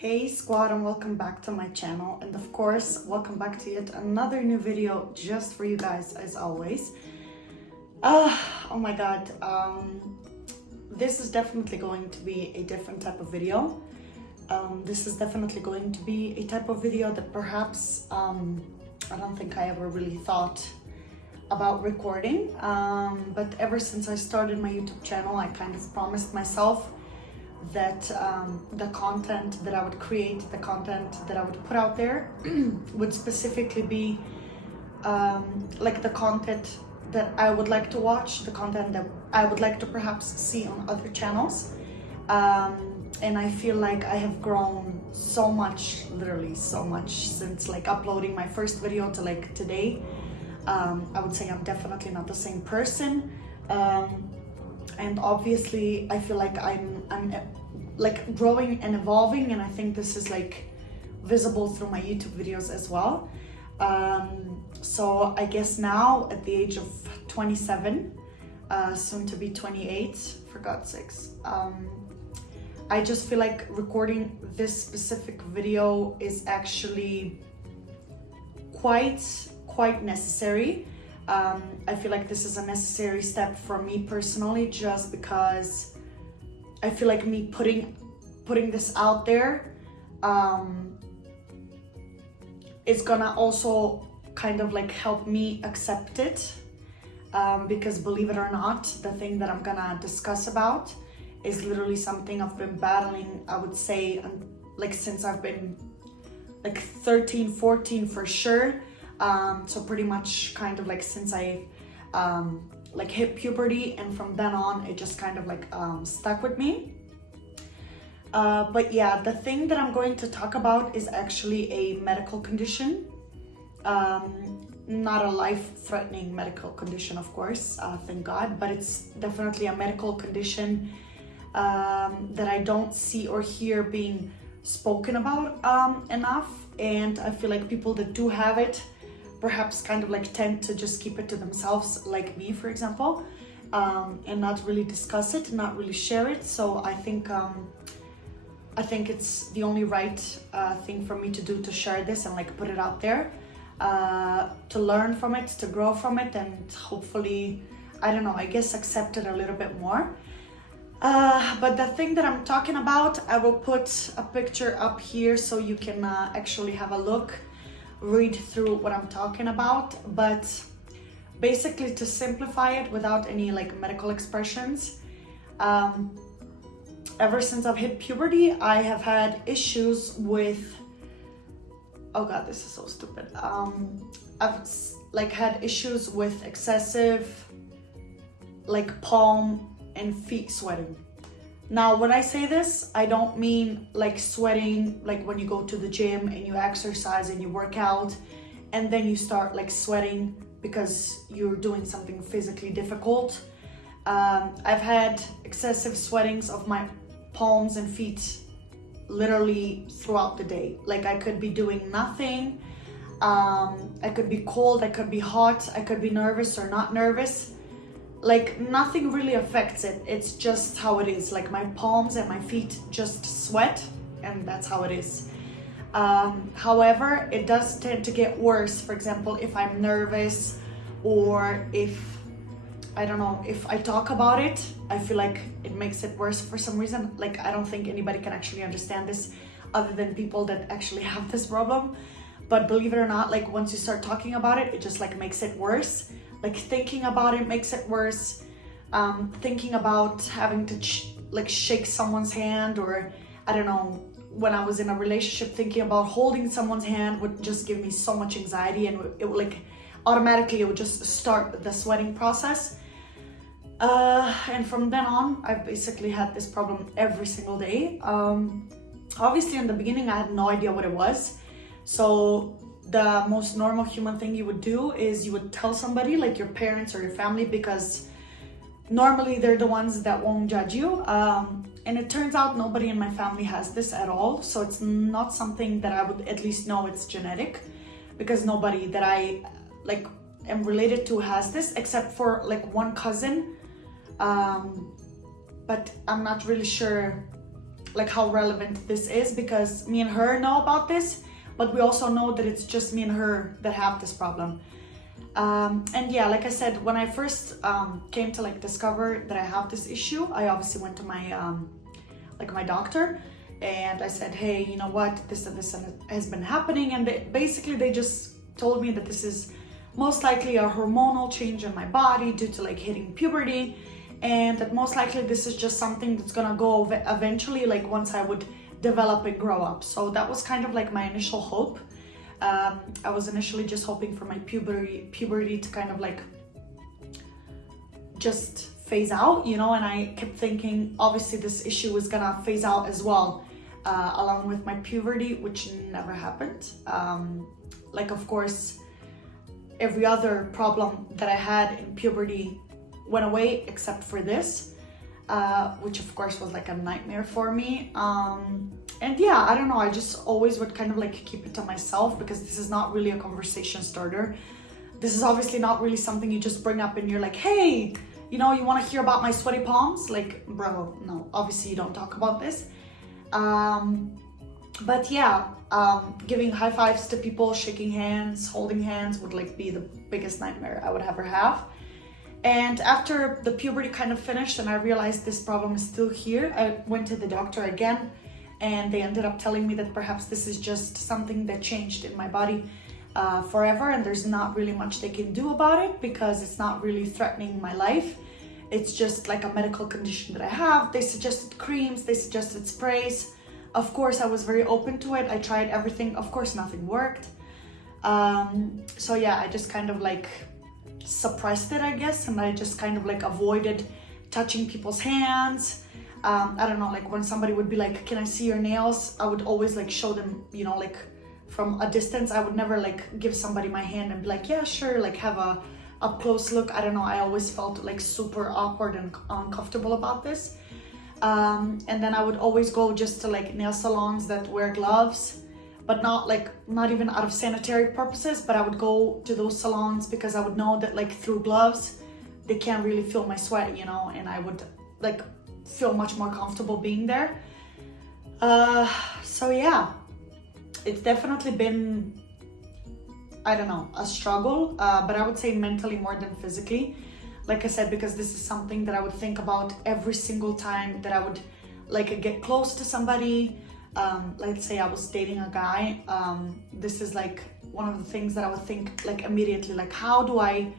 Hey squad, and welcome back to my channel, and of course welcome back to yet another new video just for you guys as always. Oh my god, this is definitely going to be a different type of video. This is definitely going to be a type of video that perhaps I don't think I ever really thought about recording, but ever since I started my YouTube channel I kind of promised myself that the content that I would create, the content that I would put out there would specifically be like the content that I would like to watch, the content that I would like to perhaps see on other channels. And I feel like I have grown so much, literally so much, since like uploading my first video to like today. I would say I'm definitely not the same person. And obviously I feel like I'm like growing and evolving, and I think this is like visible through my YouTube videos as well. So I guess now at the age of 27, soon to be 28, for God's sakes, I just feel like recording this specific video is actually quite necessary. I feel like this is a necessary step for me personally, just because I feel like me putting this out there is gonna also kind of like help me accept it, because believe it or not, the thing that I'm gonna discuss about is literally something I've been battling, I would say, like since I've been like 13, 14 for sure. So pretty much kind of like since I like hit puberty, and from then on it just kind of like stuck with me. But yeah, the thing that I'm going to talk about is actually a medical condition, not a life-threatening medical condition, of course, thank God, but it's definitely a medical condition that I don't see or hear being spoken about enough. And I feel like people that do have it perhaps kind of like tend to just keep it to themselves, like me, for example, and not really discuss it, not really share it. So I think it's the only right thing for me to do, to share this and like put it out there, to learn from it, to grow from it, and hopefully, I don't know, I guess accept it a little bit more. But the thing that I'm talking about, I will put a picture up here so you can actually have a look, read through what I'm talking about. But basically, to simplify it without any like medical expressions, ever since I've hit puberty, I have had issues with, oh god, this is so stupid. I've like had issues with excessive like palm and feet sweating. Now, when I say this, I don't mean like sweating like when you go to the gym and you exercise and you work out and then you start like sweating because you're doing something physically difficult. I've had excessive sweatings of my palms and feet literally throughout the day. Like I could be doing nothing. I could be cold, I could be hot, I could be nervous or not nervous. Like nothing really affects it. It's just how it is. Like my palms and my feet just sweat, and that's how it is. However, it does tend to get worse. For example, if I'm nervous, or if, I don't know, if I talk about it, I feel like it makes it worse for some reason. Like I don't think anybody can actually understand this other than people that actually have this problem. But believe it or not, like once you start talking about it, it just like makes it worse. Like thinking about it makes it worse. Thinking about having to like shake someone's hand, or I don't know, when I was in a relationship, thinking about holding someone's hand would just give me so much anxiety, and it would like automatically, it would just start the sweating process. And from then on, I've basically had this problem every single day. Obviously in the beginning, I had no idea what it was. So the most normal human thing you would do is you would tell somebody, like your parents or your family, because normally they're the ones that won't judge you. And it turns out nobody in my family has this at all. So it's not something that I would at least know it's genetic, because nobody that I like am related to has this, except for like one cousin. But I'm not really sure like how relevant this is, because me and her know about this, but we also know that it's just me and her that have this problem. And yeah, like I said, when I first came to like discover that I have this issue, I obviously went to my like my doctor, and I said, hey, you know what, this and this has been happening, and they just told me that this is most likely a hormonal change in my body due to like hitting puberty, and that most likely this is just something that's gonna go eventually, like once I would develop and grow up. So that was kind of like my initial hope. I was initially just hoping for my puberty to kind of like just phase out, you know, and I kept thinking obviously this issue was gonna phase out as well, along with my puberty, which never happened. Like, of course, every other problem that I had in puberty went away except for this, which of course was like a nightmare for me. And yeah, I don't know, I just always would kind of like keep it to myself, because this is not really a conversation starter. This is obviously not really something you just bring up and you're like, hey, you know, you want to hear about my sweaty palms? Like, bro, no, obviously you don't talk about this. But yeah, giving high fives to people, shaking hands, holding hands would like be the biggest nightmare I would ever have. And after the puberty kind of finished and I realized this problem is still here, I went to the doctor again, and they ended up telling me that perhaps this is just something that changed in my body forever, and there's not really much they can do about it because it's not really threatening my life. It's just like a medical condition that I have. They suggested creams, they suggested sprays. Of course, I was very open to it. I tried everything. Of course, nothing worked. So yeah, I just kind of like suppressed it, I guess, and I just kind of like avoided touching people's hands. I don't know, like when somebody would be like, can I see your nails? I would always like show them, you know, like from a distance. I would never like give somebody my hand and be like, yeah, sure, like have a up close look. I don't know, I always felt like super awkward and uncomfortable about this. And then I would always go just to like nail salons that wear gloves, but not even out of sanitary purposes, but I would go to those salons because I would know that like through gloves, they can't really feel my sweat, you know, and I would like feel much more comfortable being there. So yeah, it's definitely been, I don't know, a struggle, but I would say mentally more than physically. Like I said, because this is something that I would think about every single time that I would like get close to somebody. Let's say I was dating a guy. This is like one of the things that I would think like immediately, like how do I,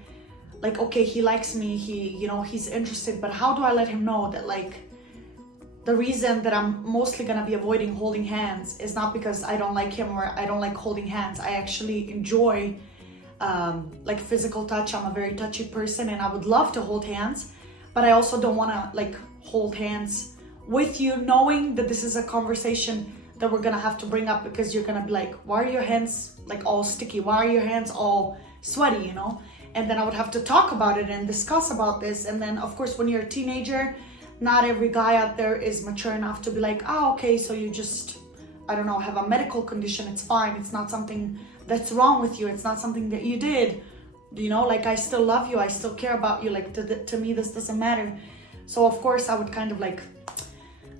like, okay, he likes me, you know, he's interested, but how do I let him know that like the reason that I'm mostly gonna be avoiding holding hands is not because I don't like him or I don't like holding hands. I actually enjoy like physical touch. I'm a very touchy person and I would love to hold hands, but I also don't want to like hold hands with you knowing that this is a conversation that we're gonna have to bring up, because you're gonna be like, why are your hands like all sticky? Why are your hands all sweaty, you know? And then I would have to talk about it and discuss about this. And then of course, when you're a teenager, not every guy out there is mature enough to be like, oh, okay, so you just, I don't know, have a medical condition, it's fine, it's not something that's wrong with you, it's not something that you did, you know, like I still love you, I still care about you, like to me this doesn't matter. So of course I would kind of like,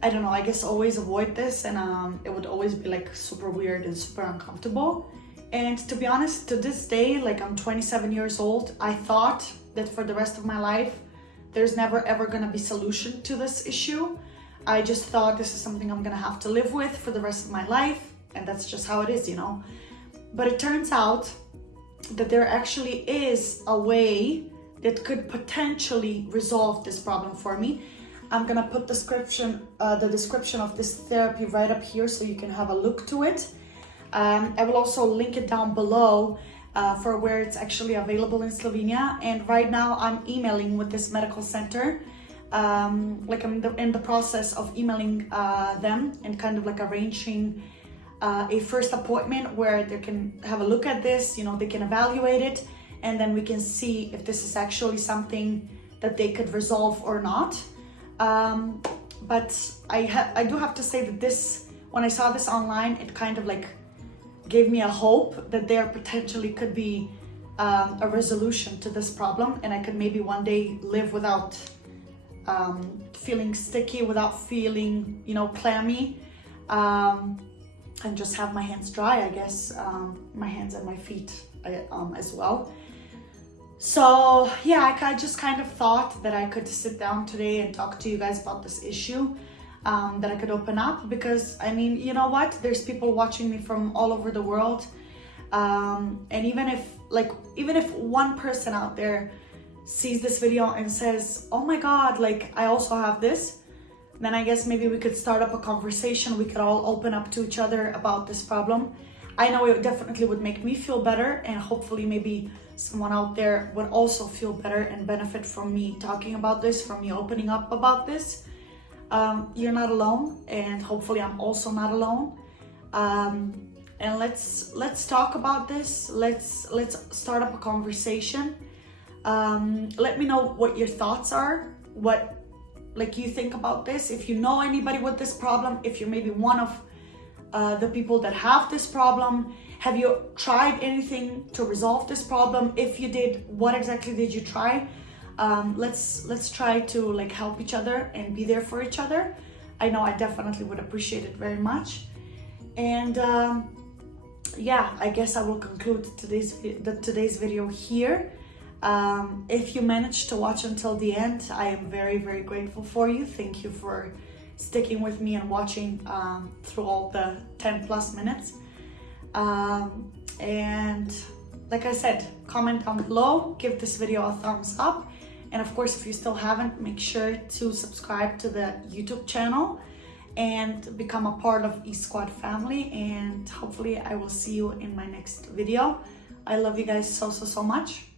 I don't know, I guess always avoid this, and it would always be like super weird and super uncomfortable. And to be honest, to this day, like I'm 27 years old, I thought that for the rest of my life there's never ever gonna be solution to this issue. I just thought this is something I'm gonna have to live with for the rest of my life, and that's just how it is, you know. But it turns out that there actually is a way that could potentially resolve this problem for me. I'm gonna put the description of this therapy right up here so you can have a look to it. I will also link it down below for where it's actually available in Slovenia. And right now I'm emailing with this medical center. Like I'm in the process of emailing them and kind of like arranging a first appointment where they can have a look at this, you know, they can evaluate it, and then we can see if this is actually something that they could resolve or not. But I do have to say that this, when I saw this online, it kind of like gave me a hope that there potentially could be a resolution to this problem, and I could maybe one day live without feeling sticky without feeling, you know, clammy, and just have my hands dry, I guess, my hands and my feet as well. So yeah, I just kind of thought that I could sit down today and talk to you guys about this issue, that I could open up, because I mean, you know what, there's people watching me from all over the world, and even if one person out there sees this video and says, oh my god, like I also have this, then I guess maybe we could start up a conversation. We could all open up to each other about this problem. I know it definitely would make me feel better, and hopefully maybe someone out there would also feel better and benefit from me talking about this, from me opening up about this. You're not alone, and hopefully I'm also not alone. And let's talk about this. Let's start up a conversation. Let me know what your thoughts are, what you think about this. If you know anybody with this problem, if you're maybe one of the people that have this problem, have you tried anything to resolve this problem? If you did, what exactly did you try? Let's try to like help each other and be there for each other. I know I definitely would appreciate it very much. And yeah, I guess I will conclude today's video here. If you managed to watch until the end, I am very, very grateful for you. Thank you for sticking with me and watching through all the 10+ minutes. And like I said, comment down below, give this video a thumbs up. And of course, if you still haven't, make sure to subscribe to the YouTube channel and become a part of eSquad family. And hopefully I will see you in my next video. I love you guys so much.